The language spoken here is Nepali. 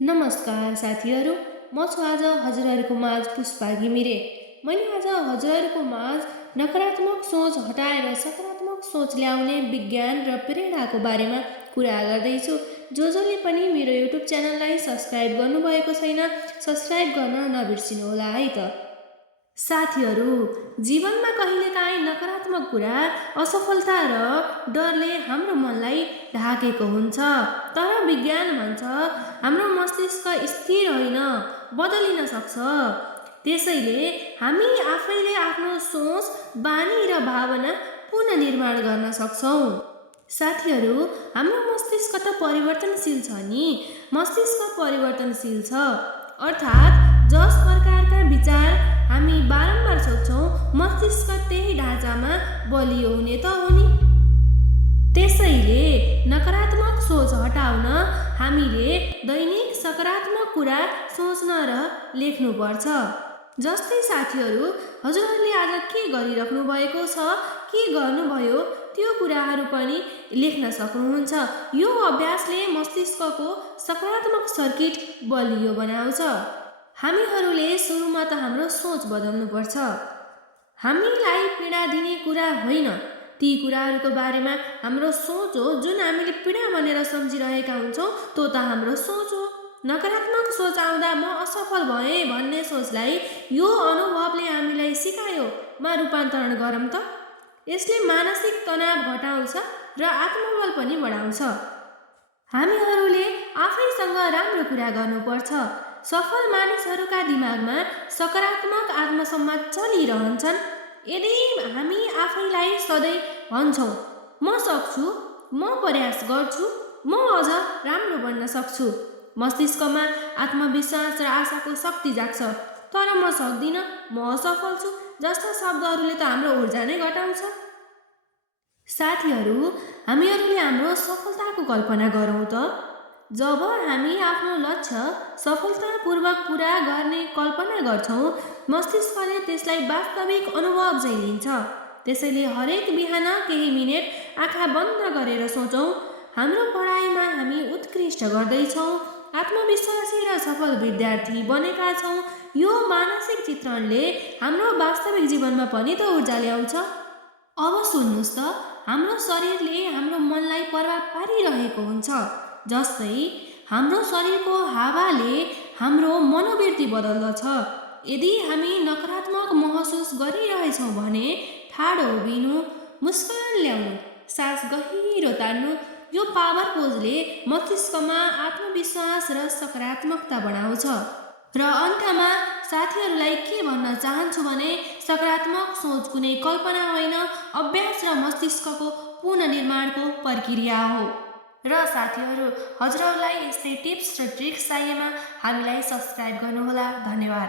नमस्कार साथीहरू, म छु आज हजुरहरूको माझ पुष्पा घिमिरे। मैले आज हजुरहरूको माझ नकारात्मक सोच हटाएर सकारात्मक सोच ल्याउने विज्ञान र प्रेरणाको बारेमा कुरा गर्दैछु। जसले पनि मेरो युट्युब च्यानललाई सब्सक्राइब गर्नुभएको छैन, सब्सक्राइब गर्न नबिर्सिनुहोला है त। साथीहरू, जीवनमा कहिलेकाहीँ नकारात्मक कुरा, असफलता र डरले हाम्रो मनलाई ढाकेको हुन्छ। तर विज्ञान भन्छ हाम्रो मस्तिष्क स्थिर होइन, बदलिन सक्छ। त्यसैले हामी आफैले आफ्नो सोच, बानी र भावना पुनर्निर्माण गर्न सक्छौँ। साथीहरू, हाम्रो मस्तिष्क त परिवर्तनशील छ नि। मस्तिष्क परिवर्तनशील छ, अर्थात् जस प्रकारका विचार हामी बारम्बार सोच्छौँ, मस्तिष्क त्यही ढाँचामा बलियो हुने त हो नि। त्यसैले नकारात्मक सोच हटाउन हामीले दैनिक सकारात्मक कुरा सोच्न र लेख्नुपर्छ। जस्तै साथीहरू, हजुरहरूले आज के गरिराख्नु भएको छ, के गर्नुभयो, त्यो कुराहरू पनि लेख्न सक्नुहुन्छ। यो अभ्यासले मस्तिष्कको सकारात्मक सर्किट बलियो बनाउँछ। हामीहरूले सुरुमा त हाम्रो सोच बदल्नुपर्छ। हामीलाई पीडा दिने कुरा होइन, ती कुराहरूको बारेमा हाम्रो सोच हो। जुन हामीले पीडा भनेर सम्झिरहेका हुन्छौँ, त्यो त हाम्रो सोच हो। नकारात्मक सोच आउँदा म असफल भएँ भन्ने सोचलाई यो अनुभवले हामीलाई सिकायोमा रूपान्तरण गरौँ त। यसले मानसिक तनाव घटाउँछ र आत्मबल पनि बढाउँछ। हामीहरूले आफैसँग राम्रो कुरा गर्नुपर्छ। सफल मानिसहरूका दिमागमा सकारात्मक आत्मसम्मान चलिरहन्छन्। यदि हामी आफैलाई सधैँ भन्छौँ, म सक्छु, म प्रयास गर्छु, म अझ राम्रो बन्न सक्छु, मस्तिष्कमा आत्मविश्वास र आशाको शक्ति जाग्छ। तर म सक्दिनँ, म असफल छु जस्ता शब्दहरूले त हाम्रो ऊर्जा नै घटाउँछ। साथीहरू, हामीहरूले हाम्रो सफलताको कल्पना गरौँ त। जब हामी आफ्नो लक्ष्य सफलतापूर्वक पुरा गर्ने कल्पना गर्छौँ, मस्तिष्कले त्यसलाई वास्तविक अनुभव चाहिँ लिन्छ। त्यसैले हरेक बिहान केही मिनेट आँखा बन्द गरेर सोचौँ, हाम्रो पढाइमा हामी उत्कृष्ट गर्दैछौँ, आत्मविश्वासी र सफल विद्यार्थी बनेका छौँ। यो मानसिक चित्रणले हाम्रो वास्तविक जीवनमा पनि त ऊर्जा ल्याउँछ। अब सुन्नुहोस् त, हाम्रो शरीरले हाम्रो मनलाई प्रभाव पारिरहेको हुन्छ। जस्तै हाम्रो शरीरको हावाले हाम्रो मनोवृत्ति बदल्दछ। यदि हामी नकारात्मक महसुस गरिरहेछौँ भने ठाडो उभिनु, मुस्कान ल्याउनु, सास गहिरो तान्नु। यो पावर पोजले मस्तिष्कमा आत्मविश्वास र सकारात्मकता बढाउँछ। र अन्त्यमा साथीहरूलाई के भन्न चाहन्छु भने सकारात्मक सोच कुनै कल्पना होइन, अभ्यास र मस्तिष्कको पुनर्निर्माणको प्रक्रिया हो। र साथीहरू, हजुरहरूलाई यस्तै टिप्स र ट्रिक्स चाहिएमा हामीलाई सब्सक्राइब गर्नुहोला। धन्यवाद।